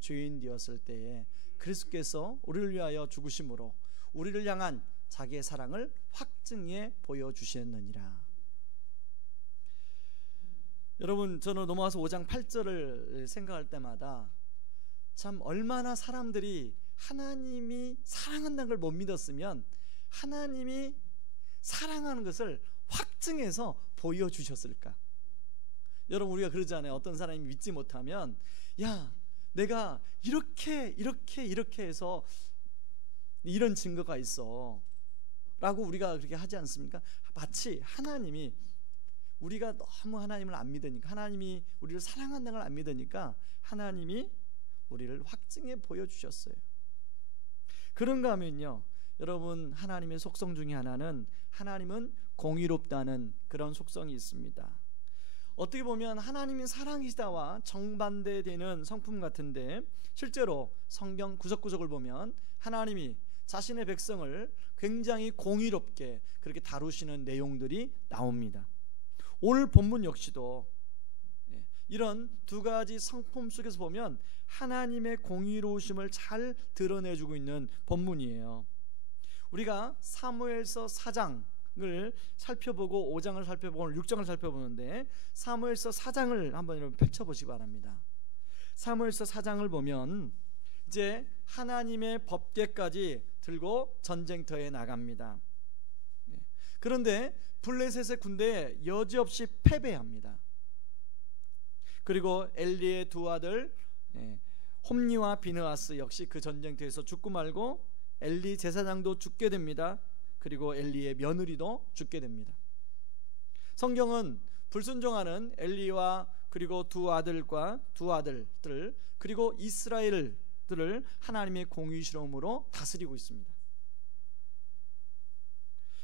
죄인 되었을 때에 그리스도께서 우리를 위하여 죽으심으로 우리를 향한 자기의 사랑을 확증해 보여주셨느니라. 여러분, 저는 로마서 5장 8절을 생각할 때마다 참 얼마나 사람들이 하나님이 사랑한다는 걸 못 믿었으면 하나님이 사랑하는 것을 확증해서 보여주셨을까. 여러분, 우리가 그러잖아요. 어떤 사람이 믿지 못하면, 야, 내가 이렇게 해서 이런 증거가 있어 라고 우리가 그렇게 하지 않습니까? 마치 하나님이, 우리가 너무 하나님을 안 믿으니까, 하나님이 우리를 사랑한다는 걸 안 믿으니까 하나님이 우리를 확증해 보여주셨어요. 그런가 하면요, 여러분, 하나님의 속성 중에 하나는 하나님은 공의롭다는 그런 속성이 있습니다. 어떻게 보면 하나님이 사랑이시다와 정반대되는 성품 같은데, 실제로 성경 구석구석을 보면 하나님이 자신의 백성을 굉장히 공의롭게 그렇게 다루시는 내용들이 나옵니다. 오늘 본문 역시도 이런 두 가지 성품 속에서 보면 하나님의 공의로우심을 잘 드러내주고 있는 본문이에요. 우리가 사무엘서 4장을 살펴보고 5장을 살펴보고 오늘 6장을 살펴보는데, 사무엘서 4장을 한번 여러분 펼쳐보시기 바랍니다. 사무엘서 4장을 보면 이제 하나님의 법궤까지 들고 전쟁터에 나갑니다. 그런데 블레셋의 군대에 여지없이 패배합니다. 그리고 엘리의 두 아들 홈니와 비느하스 역시 그 전쟁터에서 죽고 말고 엘리 제사장도 죽게 됩니다. 그리고 엘리의 며느리도 죽게 됩니다. 성경은 불순종하는 엘리와 그리고 두 아들과 두 아들들 그리고 이스라엘들을 하나님의 공의스러움으로 다스리고 있습니다.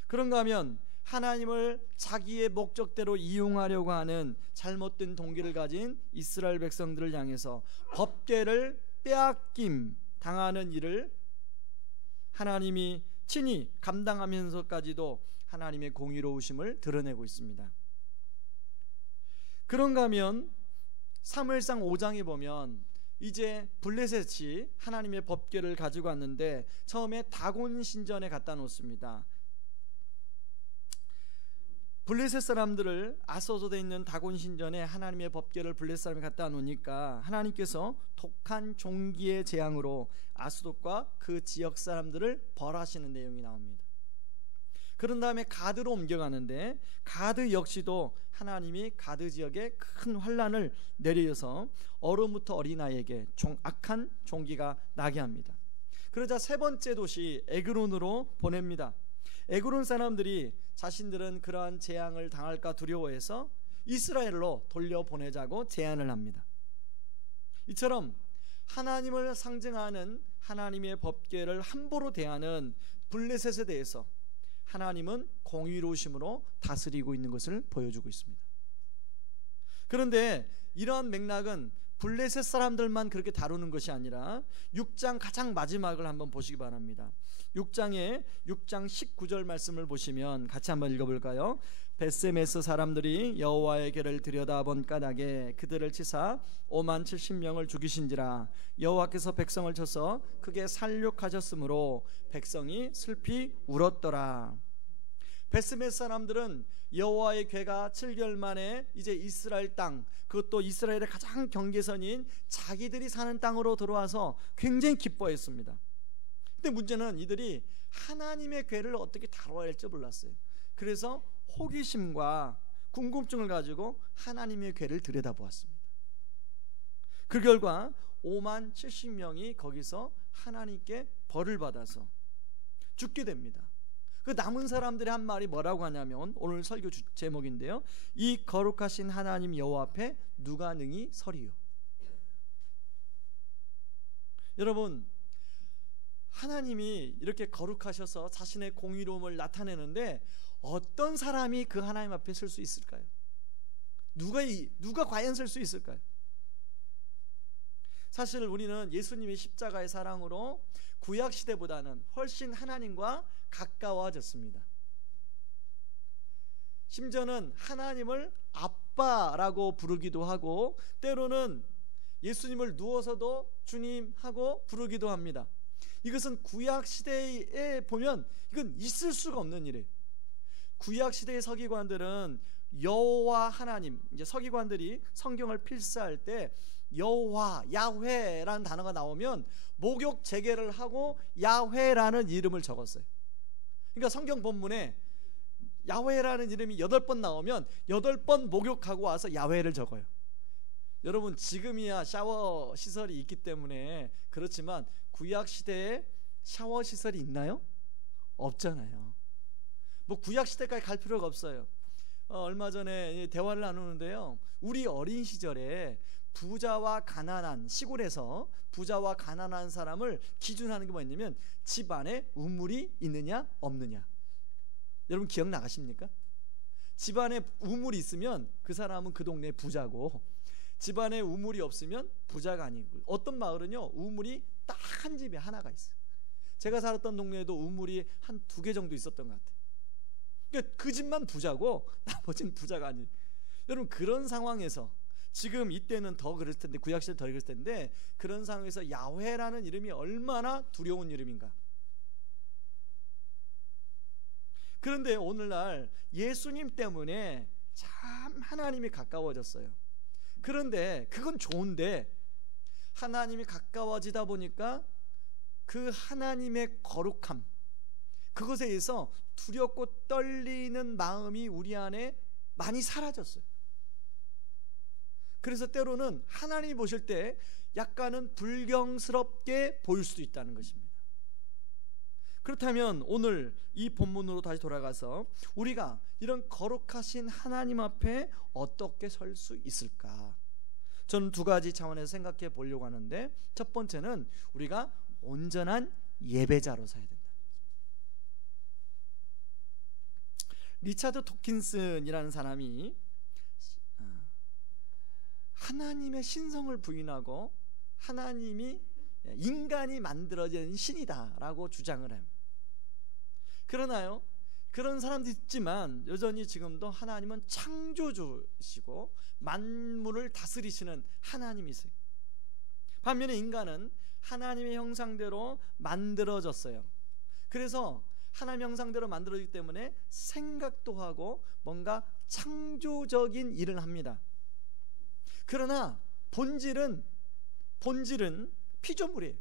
그런가 하면 하나님을 자기의 목적대로 이용하려고 하는 잘못된 동기를 가진 이스라엘 백성들을 향해서 법궤를 빼앗김 당하는 일을 하나님이 친히 감당하면서까지도 하나님의 공의로우심을 드러내고 있습니다. 그런가 하면 사무엘상 5장에 보면 이제 블레셋이 하나님의 법궤를 가지고 왔는데 처음에 다곤 신전에 갖다 놓습니다. 블레셋 사람들을 아소도에 있는 다곤 신전에 하나님의 법궤를 블레셋 사람이 갖다 놓으니까 하나님께서 독한 종기의 재앙으로 아스돗과 그 지역 사람들을 벌하시는 내용이 나옵니다. 그런 다음에 가드로 옮겨가는데 가드 역시도 하나님이 가드 지역에 큰 환란을 내려서 어른부터 어린아이에게 악한 종기가 나게 합니다. 그러자 세 번째 도시 에그론으로 보냅니다. 에그론 사람들이 자신들은 그러한 재앙을 당할까 두려워해서 이스라엘로 돌려보내자고 제안을 합니다. 이처럼 하나님을 상징하는 하나님의 법궤를 함부로 대하는 블레셋에 대해서 하나님은 공의로우심으로 다스리고 있는 것을 보여주고 있습니다. 그런데 이러한 맥락은 블레셋 사람들만 그렇게 다루는 것이 아니라 6장 가장 마지막을 한번 보시기 바랍니다. 6장 19절 말씀을 보시면 같이 한번 읽어볼까요? 벳세메스 사람들이 여호와의 궤를 들여다본 까닭에 그들을 치사 5만 70명을 죽이신지라. 여호와께서 백성을 쳐서 크게 살육하셨으므로 백성이 슬피 울었더라. 벳세메스 사람들은 여호와의 궤가 7개월 만에 이제 이스라엘 땅, 그것도 이스라엘의 가장 경계선인 자기들이 사는 땅으로 들어와서 굉장히 기뻐했습니다. 근데 문제는 이들이 하나님의 궤를 어떻게 다뤄야 할지 몰랐어요. 그래서 호기심과 궁금증을 가지고 하나님의 궤를 들여다보았습니다. 그 결과 5만 70명이 거기서 하나님께 벌을 받아서 죽게 됩니다. 그 남은 사람들의 한 말이 뭐라고 하냐면 오늘 설교 제목인데요, 이 거룩하신 하나님 여호와 앞에 누가 능히 서리요. 여러분, 하나님이 이렇게 거룩하셔서 자신의 공의로움을 나타내는데 어떤 사람이 그 하나님 앞에 설 수 있을까요? 누가 과연 설 수 있을까요? 사실 우리는 예수님의 십자가의 사랑으로 구약 시대보다는 훨씬 하나님과 가까워졌습니다. 심지어는 하나님을 아빠라고 부르기도 하고 때로는 예수님을 누워서도 주님하고 부르기도 합니다. 이것은 구약 시대에 보면 이건 있을 수가 없는 일이에요. 구약 시대의 서기관들은 여호와 하나님, 이제 서기관들이 성경을 필사할 때 여호와, 야훼라는 단어가 나오면 목욕 재개를 하고 야훼라는 이름을 적었어요. 그러니까 성경 본문에 야훼라는 이름이 8번 나오면 8번 목욕하고 와서 야훼를 적어요. 여러분, 지금이야 샤워 시설이 있기 때문에 그렇지만 구약 시대에 샤워 시설이 있나요? 없잖아요. 뭐 구약 시대까지 갈 필요가 없어요. 얼마 전에 대화를 나누는데요, 우리 어린 시절에 부자와 가난한, 시골에서 부자와 가난한 사람을 기준하는 게 뭐였냐면 집안에 우물이 있느냐 없느냐. 여러분 기억 나가십니까? 집안에 우물이 있으면 그 사람은 그 동네 부자고, 집안에 우물이 없으면 부자가 아니고, 어떤 마을은요 우물이 딱 한 집에 하나가 있어요. 제가 살았던 동네에도 우물이 한 2개 정도 있었던 것 같아요. 그러니까 그 집만 부자고 나머지는 부자가 아니에요. 여러분, 그런 상황에서, 지금 이때는 더 그랬을 텐데, 구약시대 더 그랬을 텐데, 그런 상황에서 야훼라는 이름이 얼마나 두려운 이름인가. 그런데 오늘날 예수님 때문에 참 하나님이 가까워졌어요. 그런데 그건 좋은데, 하나님이 가까워지다 보니까 그 하나님의 거룩함, 그것에 의해서 두렵고 떨리는 마음이 우리 안에 많이 사라졌어요. 그래서 때로는 하나님이 보실 때 약간은 불경스럽게 보일 수도 있다는 것입니다. 그렇다면 오늘 이 본문으로 다시 돌아가서 우리가 이런 거룩하신 하나님 앞에 어떻게 설 수 있을까? 저는 2가지 차원에서 생각해 보려고 하는데, 첫 번째는 우리가 온전한 예배자로 서야 된다. 리차드 토킨슨이라는 사람이 하나님의 신성을 부인하고 하나님이 인간이 만들어진 신이다라고 주장을 해요. 그러나요, 그런 사람도 있지만 여전히 지금도 하나님은 창조주시고 만물을 다스리시는 하나님이세요. 반면에 인간은 하나님의 형상대로 만들어졌어요. 그래서 하나님의 형상대로 만들어지기 때문에 생각도 하고 뭔가 창조적인 일을 합니다. 그러나 본질은 피조물이에요.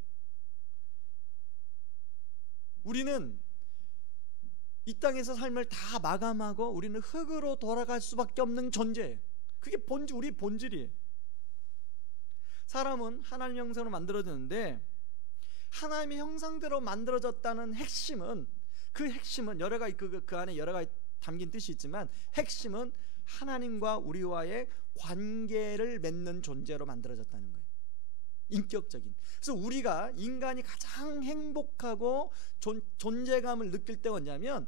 우리는 이 땅에서 삶을 다 마감하고 우리는 흙으로 돌아갈 수밖에 없는 존재예요. 그게 우리 본질이에요. 사람은 하나님의 형상으로 만들어졌는데, 하나님의 형상대로 만들어졌다는 핵심은, 여러 가지 그 안에 여러 가지 담긴 뜻이 있지만, 핵심은 하나님과 우리와의 관계를 맺는 존재로 만들어졌다는 거예요. 인격적인. 그래서 우리가, 인간이 가장 행복하고 존재감을 느낄 때가 뭐냐면,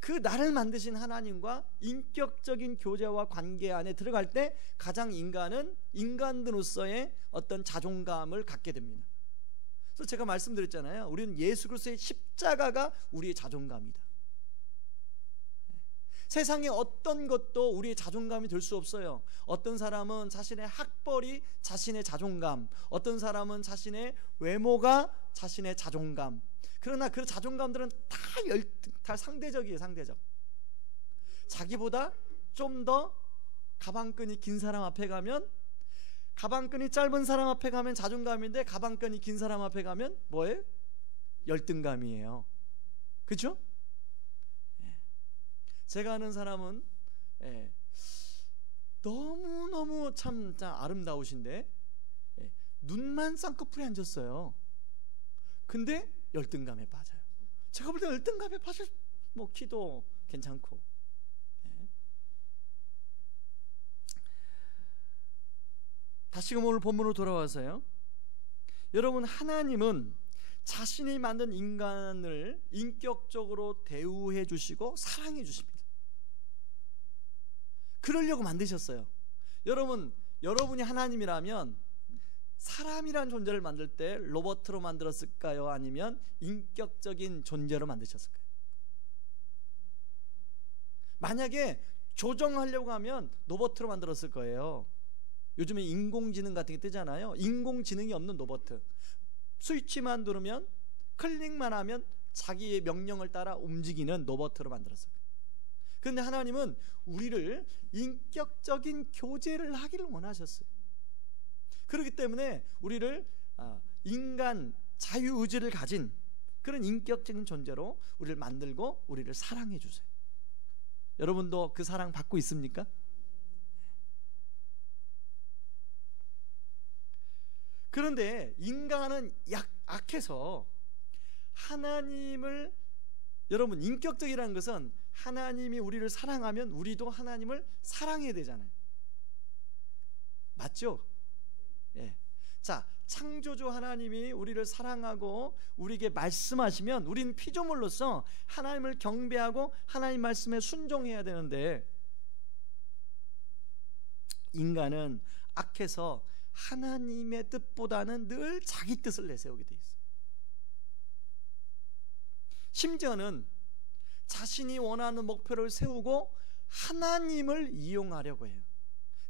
그 나를 만드신 하나님과 인격적인 교제와 관계 안에 들어갈 때 가장 인간은 인간으로서의 어떤 자존감을 갖게 됩니다. 그래서 제가 말씀드렸잖아요, 우리는 예수 그리스도의 십자가가 우리의 자존감이다. 세상의 어떤 것도 우리의 자존감이 될 수 없어요. 어떤 사람은 자신의 학벌이 자신의 자존감, 어떤 사람은 자신의 외모가 자신의 자존감. 그러나 그 자존감들은 다 상대적이에요. 상대적. 자기보다 좀 더 가방끈이 긴 사람 앞에 가면, 가방끈이 짧은 사람 앞에 가면 자존감인데, 가방끈이 긴 사람 앞에 가면 뭐예요? 열등감이에요. 그렇죠? 제가 아는 사람은 너무너무 참 아름다우신데 눈만 쌍꺼풀이 앉았어요. 근데 열등감에 빠져요. 제가 볼 때 열등감에 빠질, 뭐 키도 괜찮고. 다시금 오늘 본문으로 돌아와서요, 여러분, 하나님은 자신이 만든 인간을 인격적으로 대우해 주시고 사랑해 주십니다. 그러려고 만드셨어요. 여러분이 하나님이라면 사람이란 존재를 만들 때 로봇으로 만들었을까요? 아니면 인격적인 존재로 만드셨을까요? 만약에 조정하려고 하면 로봇으로 만들었을 거예요. 요즘에 인공지능 같은 게 뜨잖아요. 인공지능이 없는 로봇. 스위치만 누르면, 클릭만 하면 자기의 명령을 따라 움직이는 로봇으로 만들었어요. 그런데 하나님은 우리를 인격적인 교제를 하기를 원하셨어요. 그렇기 때문에 우리를 인간 자유의지를 가진 그런 인격적인 존재로 우리를 만들고 우리를 사랑해 주세요. 여러분도 그 사랑 받고 있습니까? 그런데 인간은 악해서 하나님을, 여러분, 인격적이라는 것은 하나님이 우리를 사랑하면 우리도 하나님을 사랑해야 되잖아요. 맞죠? 예. 자, 창조주 하나님이 우리를 사랑하고 우리에게 말씀하시면 우리는 피조물로서 하나님을 경배하고 하나님 말씀에 순종해야 되는데, 인간은 악해서 하나님의 뜻보다는 늘 자기 뜻을 내세우게 돼 있어요. 심지어는 자신이 원하는 목표를 세우고 하나님을 이용하려고 해요.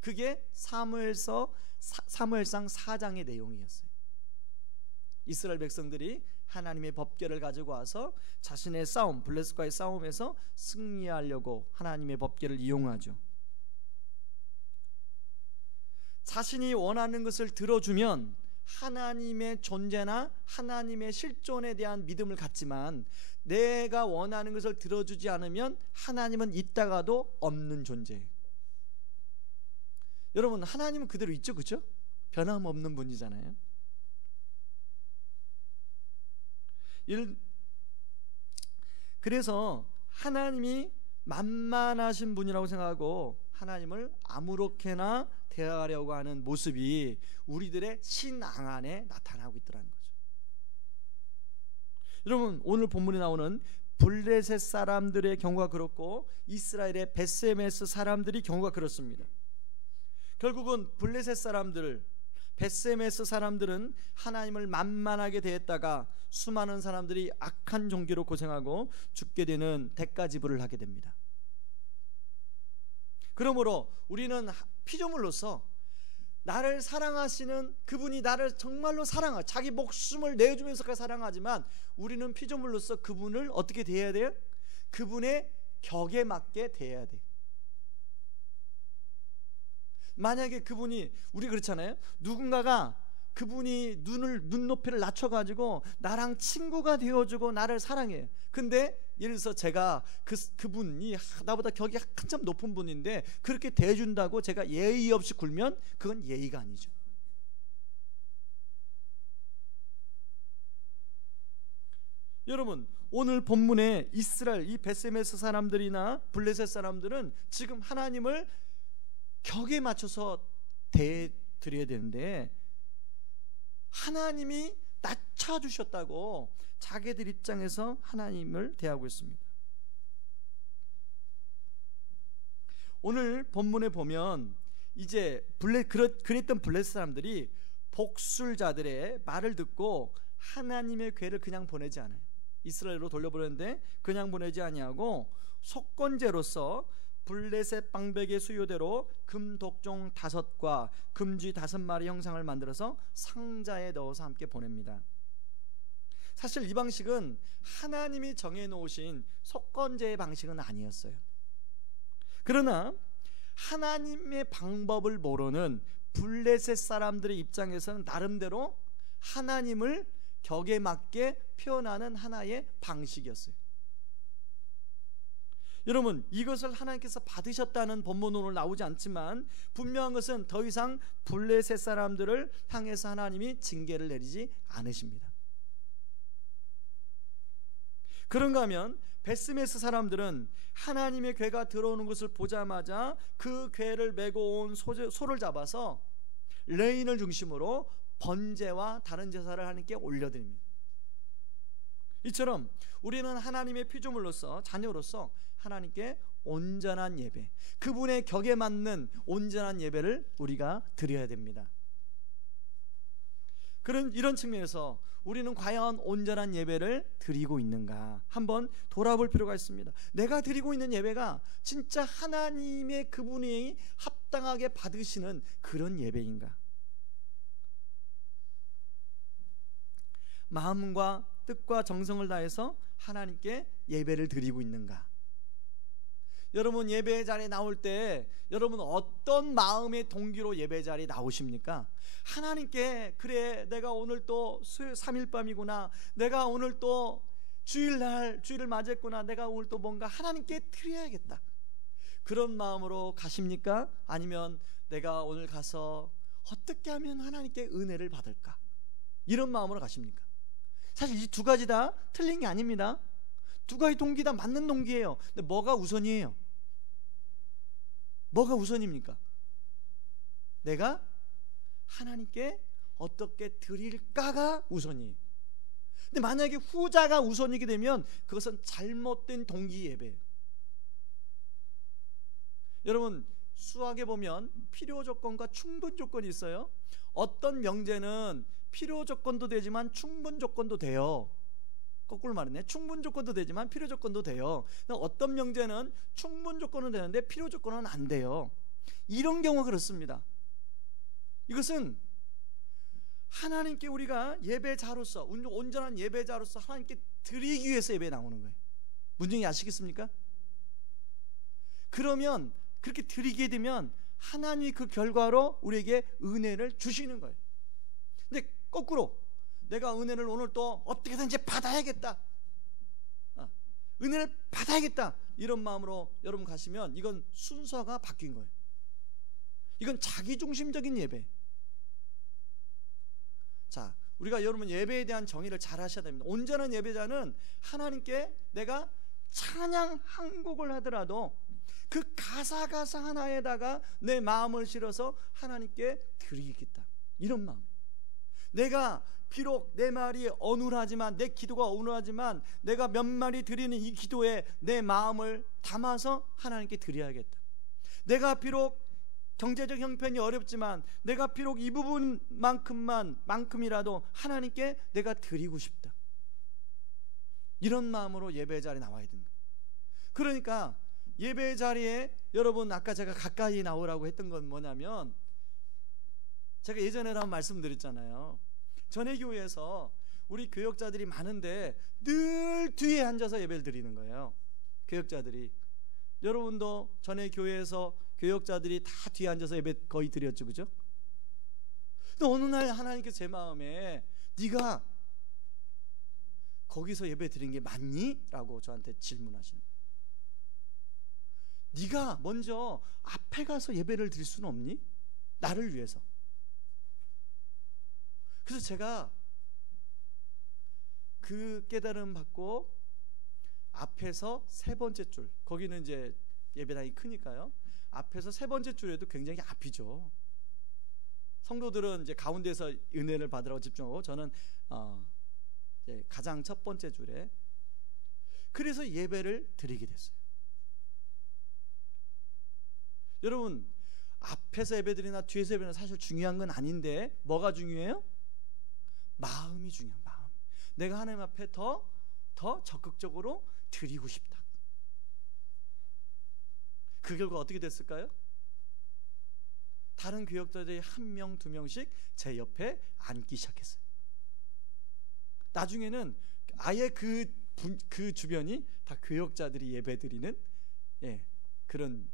그게 사무엘상 4장의 내용이었어요. 이스라엘 백성들이 하나님의 법궤를 가지고 와서 자신의 싸움, 블레셋과의 싸움에서 승리하려고 하나님의 법궤를 이용하죠. 자신이 원하는 것을 들어주면 하나님의 존재나 하나님의 실존에 대한 믿음을 갖지만, 내가 원하는 것을 들어주지 않으면 하나님은 있다가도 없는 존재예요. 여러분, 하나님은 그대로 있죠, 그렇죠? 변함없는 분이잖아요. 그래서 하나님이 만만하신 분이라고 생각하고 하나님을 아무렇게나 대하려고 하는 모습이 우리들의 신앙 안에 나타나고 있더라는 거죠. 여러분, 오늘 본문에 나오는 블레셋 사람들의 경우가 그렇고 이스라엘의 벳세메스 사람들이 경우가 그렇습니다. 결국은 블레셋 사람들, 벳세메스 사람들은 하나님을 만만하게 대했다가 수많은 사람들이 악한 종기로 고생하고 죽게 되는 대가지불을 하게 됩니다. 그러므로 우리는 피조물로서 나를 사랑하시는 그분이 나를 정말로 사랑하, 자기 목숨을 내주면서까지 사랑하지만 우리는 피조물로서 그분을 어떻게 대해야 돼요? 그분의 격에 맞게 대해야 돼. 만약에 그분이, 우리 그렇잖아요. 누군가가 그분이 눈높이를 낮춰가지고 나랑 친구가 되어주고 나를 사랑해요. 근데 예를 들어서 제가 그분이 나보다 격이 한참 높은 분인데 그렇게 대해준다고 제가 예의 없이 굴면 그건 예의가 아니죠. 여러분, 오늘 본문에 이스라엘, 이 벳세메스 사람들이나 블레셋 사람들은 지금 하나님을 격에 맞춰서 대해드려야 되는데 하나님이 낮춰주셨다고 자기들 입장에서 하나님을 대하고 있습니다. 오늘 본문에 보면 이제 그랬던 블레셋 사람들이 복술자들의 말을 듣고 하나님의 궤를 그냥 보내지 않아요. 이스라엘로 돌려보냈는데 그냥 보내지 아니하고 속건제로서 블레셋 방백의 수요대로 금 독종 5과 금쥐 5마리 형상을 만들어서 상자에 넣어서 함께 보냅니다. 사실 이 방식은 하나님이 정해놓으신 속건제의 방식은 아니었어요. 그러나 하나님의 방법을 모르는 블레셋 사람들의 입장에서는 나름대로 하나님을 격에 맞게 표현하는 하나의 방식이었어요. 여러분, 이것을 하나님께서 받으셨다는 본문은 오늘 나오지 않지만 분명한 것은 더 이상 블레셋 사람들을 향해서 하나님이 징계를 내리지 않으십니다. 그런가 하면 벳세메스 사람들은 하나님의 궤가 들어오는 것을 보자마자 그 궤를 메고 온 소를 잡아서 레인을 중심으로 번제와 다른 제사를 하나님께 올려드립니다. 이처럼 우리는 하나님의 피조물로서, 자녀로서 하나님께 온전한 예배, 그분의 격에 맞는 온전한 예배를 우리가 드려야 됩니다. 이런 측면에서 우리는 과연 온전한 예배를 드리고 있는가 한번 돌아볼 필요가 있습니다. 내가 드리고 있는 예배가 진짜 하나님의 그분이 합당하게 받으시는 그런 예배인가? 마음과 뜻과 정성을 다해서 하나님께 예배를 드리고 있는가? 여러분 예배 자리에 나올 때 여러분 어떤 마음의 동기로 예배 자리에 나오십니까? 하나님께 그래 내가 오늘 또 3일 밤이구나, 내가 오늘 또 주일을 맞았구나, 내가 오늘 또 뭔가 하나님께 드려야겠다, 그런 마음으로 가십니까? 아니면 내가 오늘 가서 어떻게 하면 하나님께 은혜를 받을까, 이런 마음으로 가십니까? 사실 이 두 가지 다 틀린 게 아닙니다. 두 가지 동기 다 맞는 동기예요. 근데 뭐가 우선이에요? 뭐가 우선입니까? 내가 하나님께 어떻게 드릴까가 우선이에요. 근데 만약에 후자가 우선이게 되면 그것은 잘못된 동기 예배예요. 여러분 수학에 보면 필요 조건과 충분 조건이 있어요. 어떤 명제는 필요 조건도 되지만 충분 조건도 돼요. 거꾸로 말했네. 충분 조건도 되지만 필요 조건도 돼요. 어떤 명제는 충분 조건은 되는데 필요 조건은 안 돼요. 이런 경우가 그렇습니다. 이것은 하나님께 우리가 예배자로서, 온전한 예배자로서 하나님께 드리기 위해서 예배에 나오는 거예요. 문제가 아시겠습니까? 그러면 그렇게 드리게 되면 하나님이 그 결과로 우리에게 은혜를 주시는 거예요. 근데 거꾸로 내가 은혜를 오늘 또 어떻게든지 받아야겠다, 은혜를 받아야겠다, 이런 마음으로 여러분 가시면 이건 순서가 바뀐 거예요. 이건 자기중심적인 예배. 자, 우리가 여러분 예배에 대한 정의를 잘 하셔야 됩니다. 온전한 예배자는 하나님께 내가 찬양 한 곡을 하더라도 그 가사 하나에다가 내 마음을 실어서 하나님께 드리겠다, 이런 마음. 내가 비록 내 말이 어눌하지만, 내 기도가 어눌하지만 내가 몇 마디 드리는 이 기도에 내 마음을 담아서 하나님께 드려야겠다. 내가 비록 경제적 형편이 어렵지만 내가 비록 이 부분만큼이라도 하나님께 내가 드리고 싶다, 이런 마음으로 예배 자리에 나와야 된다. 그러니까 예배 자리에 여러분 아까 제가 가까이 나오라고 했던 건 뭐냐면, 제가 예전에도 한번 말씀드렸잖아요. 전에 교회에서 우리 교역자들이 많은데 늘 뒤에 앉아서 예배를 드리는 거예요. 교역자들이. 여러분도 전에 교회에서 교역자들이 다 뒤에 앉아서 예배 거의 드렸죠, 그죠? 근데 어느 날 하나님께서 제 마음에 네가 거기서 예배 드린 게 맞니? 라고 저한테 질문하시는 거예요. 네가 먼저 앞에 가서 예배를 드릴 수는 없니? 나를 위해서. 그래서 제가 그 깨달음 받고 앞에서 세 번째 줄, 거기는 이제 예배당이 크니까요, 앞에서 세 번째 줄에도 굉장히 앞이죠. 성도들은 이제 가운데서 은혜를 받으라고 집중하고 저는 이제 가장 첫 번째 줄에, 그래서 예배를 드리게 됐어요. 여러분 앞에서 예배드리나 뒤에서 예배드리나 사실 중요한 건 아닌데 뭐가 중요해요? 마음이 중요해요. 마음. 내가 하나님 앞에 더 적극적으로 드리고 싶다. 그 결과 어떻게 됐을까요? 다른 교역자들이 한 명, 두 명씩 제 옆에 앉기 시작했어요. 나중에는 아예 그 주변이 다 교역자들이 예배드리는 그런.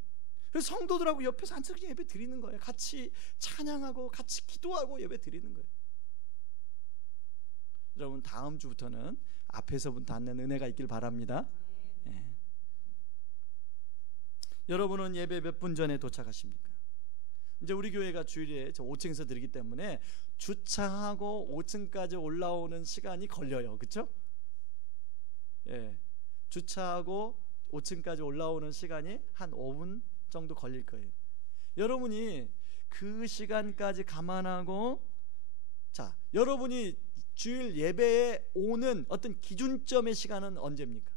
그래서 성도들하고 옆에서 앉아서 예배 드리는 거예요. 같이 찬양하고 같이 기도하고 예배 드리는 거예요. 여러분 다음 주부터는 앞에서부터 앉는 은혜가 있길 바랍니다. 여러분은 예배 몇 분 전에 도착하십니까? 이제 우리 교회가 주일에 저 5층에서 드리기 때문에 주차하고 5층까지 올라오는 시간이 걸려요. 그렇죠? 주차하고 5층까지 올라오는 시간이 한 5분 정도 걸릴 거예요. 여러분이 그 시간까지 감안하고, 자, 여러분이 주일 예배에 오는 어떤 기준점의 시간은 언제입니까?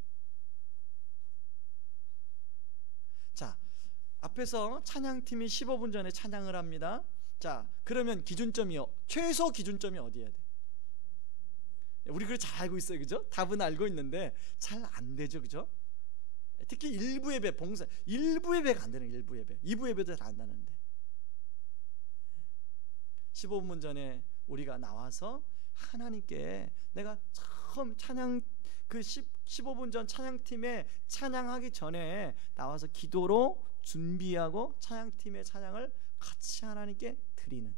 자, 앞에서 찬양팀이 15분 전에 찬양을 합니다. 자, 그러면 최소 기준점이 어디야 돼? 우리 그걸 잘 알고 있어요, 그죠? 답은 알고 있는데 잘 안 되죠, 그죠? 특히 일부 예배, 봉사, 일부 예배가 안 되는, 일부 예배, 2부 예배도 잘 안 되는데 15분 전에 우리가 나와서 하나님께 내가 처음 찬양 15분 전 찬양팀에 찬양하기 전에 나와서 기도로 준비하고 찬양팀의 찬양을 같이 하나님께 드리는,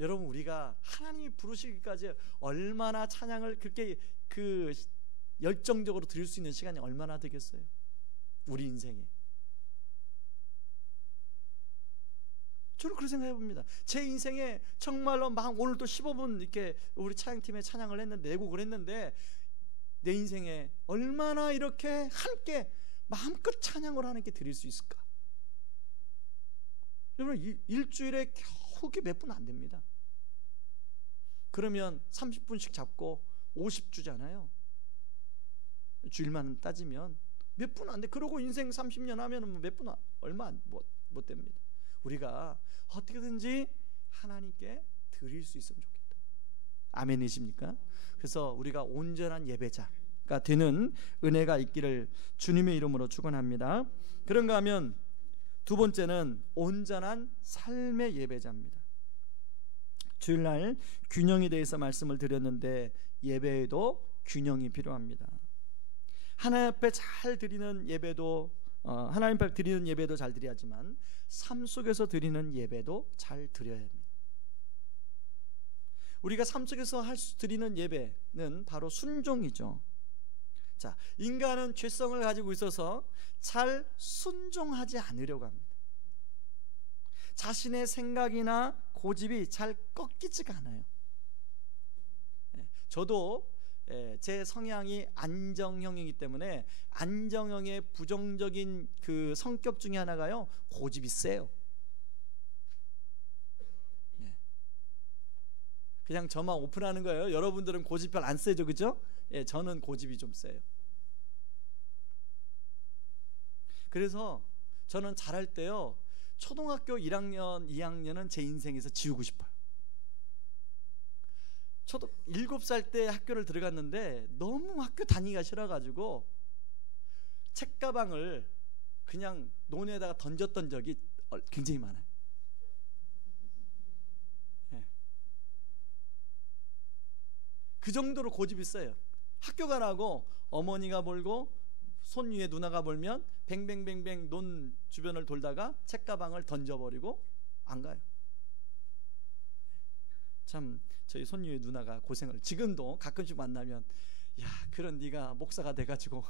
여러분 우리가 하나님이 부르시기까지 얼마나 찬양을 그렇게 열정적으로 드릴 수 있는 시간이 얼마나 되겠어요? 우리 인생에. 저는 그렇게 생각해 봅니다. 제 인생에 정말로 막 오늘 또 15분 이렇게 우리 찬양팀에 찬양을 했는데, 내곡을 했는데, 내 인생에 얼마나 이렇게 함께 마음껏 찬양을 하나님께 드릴 수 있을까? 여러분 일주일에 겨우 몇 분 안 됩니다. 그러면 30분씩 잡고 50주잖아요. 주일만 따지면 몇 분 안 돼. 그러고 인생 30년 하면 몇 분, 얼마 못 됩니다. 우리가 어떻게든지 하나님께 드릴 수 있으면 좋겠다. 아멘이십니까? 그래서 우리가 온전한 예배자가 되는 은혜가 있기를 주님의 이름으로 축원합니다. 그런가 하면 두 번째는 온전한 삶의 예배자입니다. 주일날 균형에 대해서 말씀을 드렸는데, 예배에도 균형이 필요합니다. 하나님 앞에 잘 드리는 예배도 하나님 앞에 드리는 예배도 잘 드려야지만 삶 속에서 드리는 예배도 잘 드려야 합니다. 우리가 삶 속에서 드리는 예배는 바로 순종이죠. 자, 인간은 죄성을 가지고 있어서 잘 순종하지 않으려고 합니다. 자신의 생각이나 고집이 잘 꺾이지가 않아요. 저도 제 성향이 안정형이기 때문에 안정형의 부정적인 그 성격 중에 하나가요, 고집이 세요. 그냥 저만 오픈하는 거예요. 여러분들은 고집 별 안 세죠, 그죠? 저는 고집이 좀 세요. 그래서 저는 잘할 때요, 초등학교 1학년, 2학년은 제 인생에서 지우고 싶어요. 저도 7살 때 학교를 들어갔는데 너무 학교 다니기가 싫어가지고 책가방을 그냥 논에다가 던졌던 적이 굉장히 많아요. 그 정도로 고집이 세요. 학교 가라고 어머니가 몰고 손 위에 누나가 몰면 뱅뱅뱅뱅 논 주변을 돌다가 책가방을 던져버리고 안 가요. 참 저희 손 위에 누나가 고생을, 지금도 가끔씩 만나면, 야, 그런 네가 목사가 돼가지고.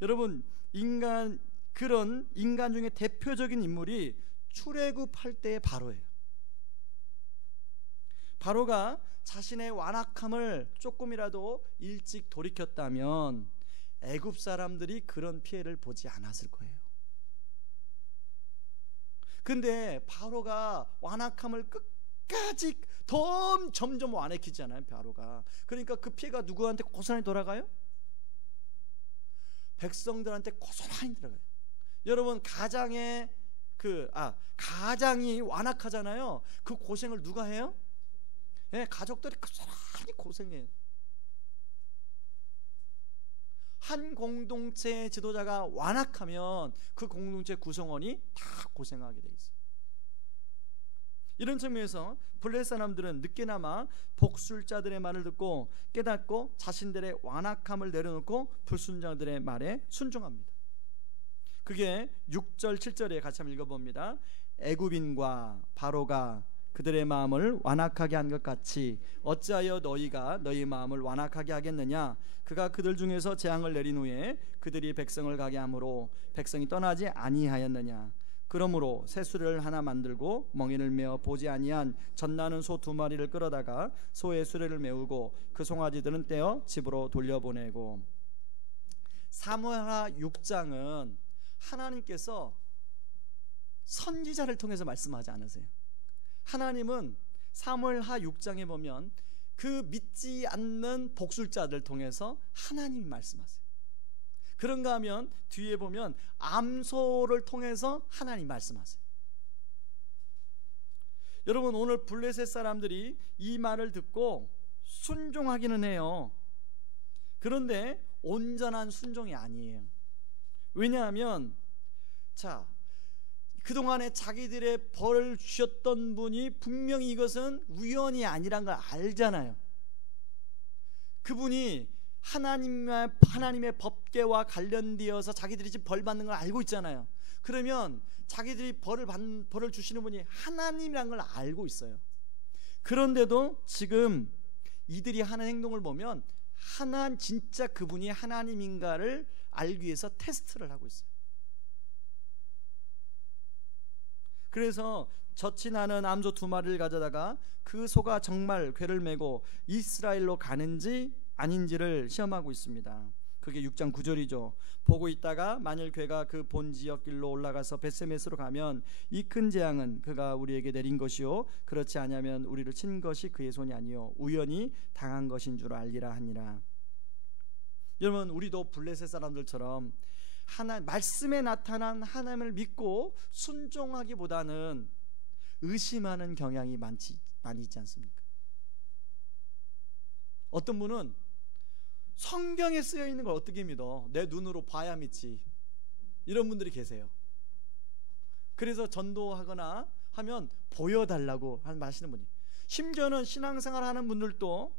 여러분, 그런 인간 중에 대표적인 인물이 출애굽할 때의 바로예요. 바로가 자신의 완악함을 조금이라도 일찍 돌이켰다면 애굽 사람들이 그런 피해를 보지 않았을 거예요. 근데 바로가 완악함을 끝까지 점점 완악해지잖아요, 바로가. 그러니까 그 피해가 누구한테 고스란히 돌아가요? 백성들한테 고스란히 들어가요. 여러분, 가장이 완악하잖아요. 그 고생을 누가 해요? 가족들이 고스란히 고생해요. 한 공동체의 지도자가 완악하면 그 공동체 구성원이 다 고생하게 돼 있어요. 이런 측면에서 블레셋 사람들은 늦게나마 복술자들의 말을 듣고 깨닫고 자신들의 완악함을 내려놓고 불순종자들의 말에 순종합니다. 그게 6절 7절에 같이 한번 읽어봅니다. 애굽인과 바로가 그들의 마음을 완악하게 한 것 같이 어찌하여 너희가 너희 마음을 완악하게 하겠느냐. 그가 그들 중에서 재앙을 내린 후에 그들이 백성을 가게 함으로 백성이 떠나지 아니하였느냐. 그러므로 새수레를 하나 만들고 멍에를 메어 보지 아니한 젖나는 소 2마리를 끌어다가 소의 수레를 메우고 그 송아지들은 떼어 집으로 돌려보내고. 사무엘하 6장은 하나님께서 선지자를 통해서 말씀하지 않으세요. 하나님은 사무엘하 6장에 보면 그 믿지 않는 복술자들 통해서 하나님이 말씀하세요. 그런가 하면 뒤에 보면 암소를 통해서 하나님이 말씀하세요. 여러분, 오늘 블레셋 사람들이 이 말을 듣고 순종하기는 해요. 그런데 온전한 순종이 아니에요. 왜냐하면 그동안에 자기들의 벌을 주셨던 분이 분명히 이것은 우연이 아니란 걸 알잖아요. 그분이 하나님의 법궤와 관련되어서 자기들이 지금 벌 받는 걸 알고 있잖아요. 그러면 자기들이 벌을 주시는 분이 하나님이란 걸 알고 있어요. 그런데도 지금 이들이 하는 행동을 보면 진짜 그분이 하나님인가를 알기 위해서 테스트를 하고 있어요. 그래서 젖이 나는 암소 2마리를 가져다가 그 소가 정말 궤를 메고 이스라엘로 가는지 아닌지를 시험하고 있습니다. 그게 6장 9절이죠. 보고 있다가 만일 궤가 그 본 지역 길로 올라가서 벳세메스로 가면 이 큰 재앙은 그가 우리에게 내린 것이요 그렇지 아니하면 우리를 친 것이 그의 손이 아니요 우연히 당한 것인 줄 알리라 하니라. 여러분, 우리도 블레셋 사람들처럼 말씀에 나타난 하나님을 믿고 순종하기보다는 의심하는 경향이 많이 있지 않습니까? 어떤 분은 성경에 쓰여 있는 걸 어떻게 믿어? 내 눈으로 봐야 믿지. 이런 분들이 계세요. 그래서 전도하거나 하면 보여달라고 하시는 분이, 심지어는 신앙생활 하는 분들도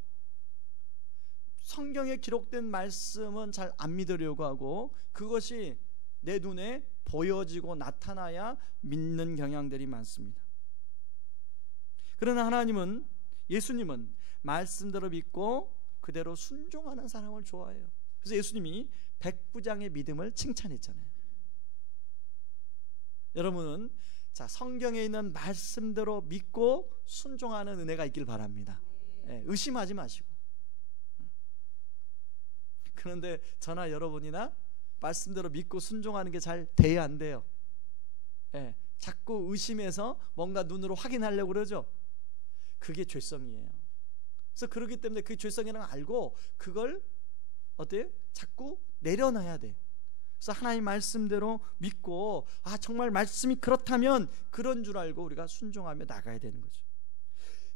성경에 기록된 말씀은 잘 안 믿으려고 하고 그것이 내 눈에 보여지고 나타나야 믿는 경향들이 많습니다. 그러나 예수님은 말씀대로 믿고 그대로 순종하는 사람을 좋아해요. 그래서 예수님이 백부장의 믿음을 칭찬했잖아요. 여러분은 성경에 있는 말씀대로 믿고 순종하는 은혜가 있길 바랍니다. 의심하지 마시고. 그런데 저나 여러분이나 말씀대로 믿고 순종하는 게 잘 돼야 안 돼요. 자꾸 의심해서 뭔가 눈으로 확인하려고 그러죠. 그게 죄성이에요. 그래서 그렇기 때문에 그 죄성이라는 걸 알고 그걸 어때요? 자꾸 내려놔야 돼. 그래서 하나님 말씀대로 믿고 정말 말씀이 그렇다면 그런 줄 알고 우리가 순종하며 나가야 되는 거죠.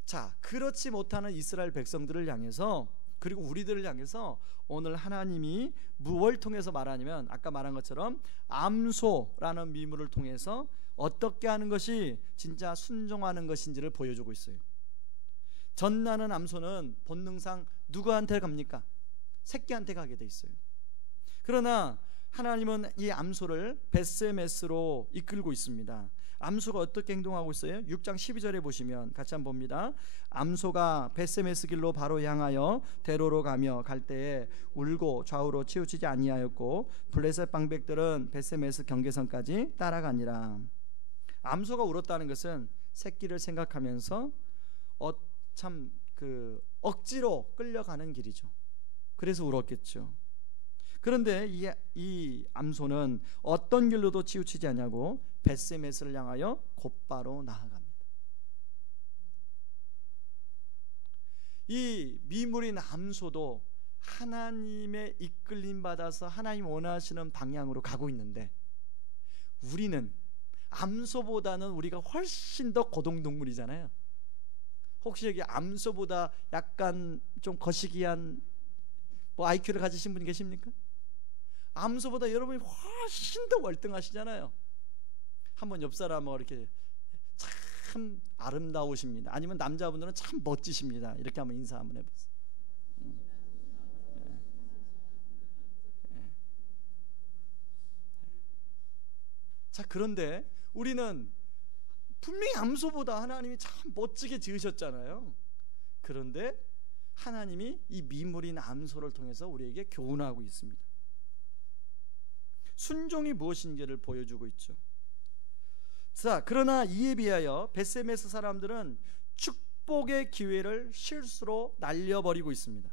자, 그렇지 못하는 이스라엘 백성들을 향해서, 그리고 우리들을 향해서 오늘 하나님이 무엇을 통해서 말하냐면 아까 말한 것처럼 암소라는 미물을 통해서 어떻게 하는 것이 진짜 순종하는 것인지를 보여주고 있어요. 젖나는 암소는 본능상 누구한테 갑니까? 새끼한테 가게 돼 있어요. 그러나 하나님은 이 암소를 벳세메스로 이끌고 있습니다. 암소가 어떻게 행동하고 있어요? 6장 12절에 보시면 같이 한번 봅니다. 암소가 벳세메스 길로 바로 향하여 대로로 가며 갈 때에 울고 좌우로 치우치지 아니하였고 블레셋 방백들은 벳세메스 경계선까지 따라가니라. 암소가 울었다는 것은 새끼를 생각하면서 억지로 끌려가는 길이죠. 그래서 울었겠죠. 그런데 이 암소는 어떤 길로도 치우치지 않냐고 벳세메스를 향하여 곧바로 나아갑니다. 이 미물인 암소도 하나님의 이끌림 받아서 하나님 원하시는 방향으로 가고 있는데, 우리는 암소보다는 우리가 훨씬 더 고동동물이잖아요. 혹시 여기 암소보다 약간 좀 거시기한 IQ를 가지신 분 계십니까? 암소보다 여러분이 훨씬 더 월등하시잖아요. 한번 옆 사람하고 이렇게 참 아름다우십니다, 아니면 남자분들은 참 멋지십니다, 이렇게 한번 인사 한번 해보세요. 자, 그런데 우리는 분명히 암소보다 하나님이 참 멋지게 지으셨잖아요. 그런데 하나님이 이 미물인 암소를 통해서 우리에게 교훈하고 있습니다. 순종이 무엇인지를 보여주고 있죠. 자, 그러나 이에 비하여 벳세메스 사람들은 축복의 기회를 실수로 날려버리고 있습니다.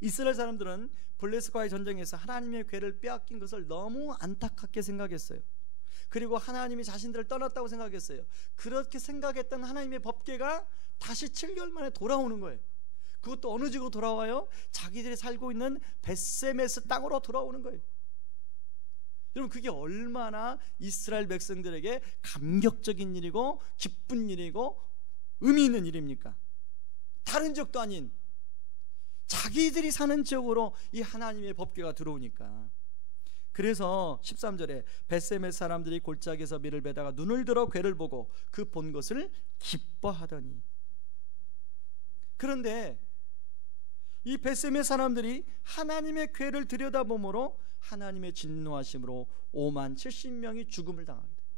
이스라엘 사람들은 블레셋과의 전쟁에서 하나님의 궤를 빼앗긴 것을 너무 안타깝게 생각했어요. 그리고 하나님이 자신들을 떠났다고 생각했어요. 그렇게 생각했던 하나님의 법궤가 다시 7개월 만에 돌아오는 거예요. 그것도 어느 지역으로 돌아와요? 자기들이 살고 있는 벳세메스 땅으로 돌아오는 거예요. 여러분, 그게 얼마나 이스라엘 백성들에게 감격적인 일이고 기쁜 일이고 의미 있는 일입니까? 다른 지역도 아닌 자기들이 사는 지역으로 이 하나님의 법궤가 들어오니까. 그래서 13절에 벳세메스 사람들이 골짜기에서 밀을 베다가 눈을 들어 궤를 보고 그 본 것을 기뻐하더니. 그런데 이 벳세메스 사람들이 하나님의 궤를 들여다보므로 하나님의 진노하심으로 5만 70명이 죽음을 당하게 돼요.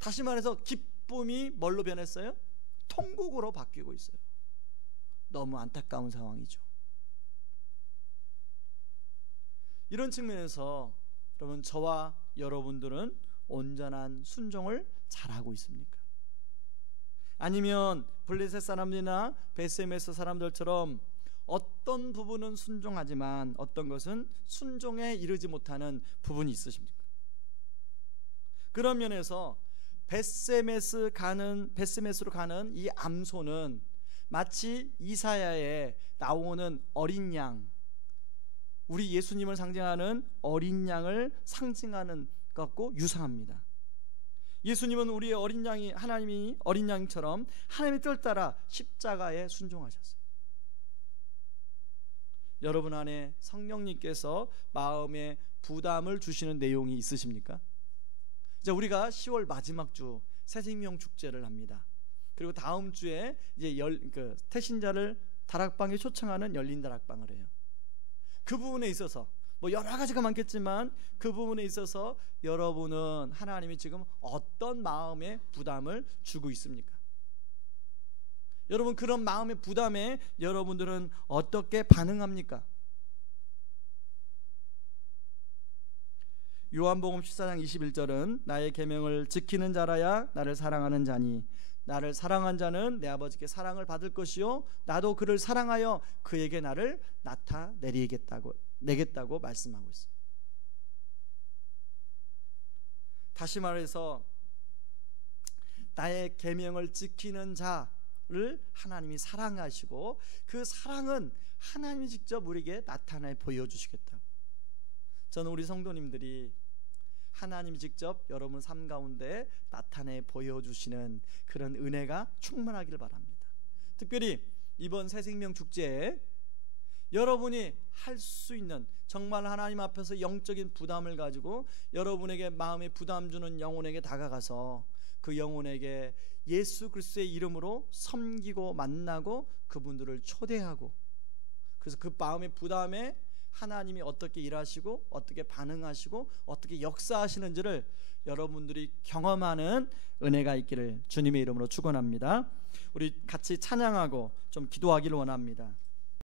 다시 말해서 기쁨이 뭘로 변했어요? 통곡으로 바뀌고 있어요. 너무 안타까운 상황이죠. 이런 측면에서 여러분, 저와 여러분들은 온전한 순종을 잘하고 있습니까? 아니면 블레셋 사람들이나 벳세메스 사람들처럼 어떤 부분은 순종하지만 어떤 것은 순종에 이르지 못하는 부분이 있으십니까? 그런 면에서 벳세메스로 가는 이 암소는 마치 이사야에 나오는 어린 양, 우리 예수님을 상징하는 어린 양을 상징하는 것과 유사합니다. 예수님은 우리의 어린 양이, 하나님이 어린 양처럼 하나님의 뜻을 따라 십자가에 순종하셨어요. 여러분 안에 성령님께서 마음에 부담을 주시는 내용이 있으십니까? 이제 우리가 10월 마지막 주 새생명 축제를 합니다. 그리고 다음 주에 이제 태신자를 다락방에 초청하는 열린 다락방을 해요. 그 부분에 있어서 뭐 여러 가지가 많겠지만 그 부분에 있어서 여러분은 하나님이 지금 어떤 마음의 부담을 주고 있습니까? 여러분, 그런 마음의 부담에 여러분들은 어떻게 반응합니까? 요한복음 14장 21절은 나의 계명을 지키는 자라야 나를 사랑하는 자니 나를 사랑한 자는 내 아버지께 사랑을 받을 것이요 나도 그를 사랑하여 그에게 나를 나타내겠다고 말씀하고 있습니다. 다시 말해서 나의 계명을 지키는 자를 하나님이 사랑하시고 그 사랑은 하나님이 직접 우리에게 나타내 보여주시겠다고. 저는 우리 성도님들이 하나님이 직접 여러분 삶 가운데 나타내 보여주시는 그런 은혜가 충만하기를 바랍니다. 특별히 이번 새생명 축제에 여러분이 할 수 있는, 정말 하나님 앞에서 영적인 부담을 가지고 여러분에게 마음에 부담 주는 영혼에게 다가가서 그 영혼에게 예수 그리스도의 이름으로 섬기고 만나고 그분들을 초대하고, 그래서 그 마음의 부담에 하나님이 어떻게 일하시고 어떻게 반응하시고 어떻게 역사하시는지를 여러분들이 경험하는 은혜가 있기를 주님의 이름으로 축원합니다. 우리 같이 찬양하고 좀 기도하기를 원합니다.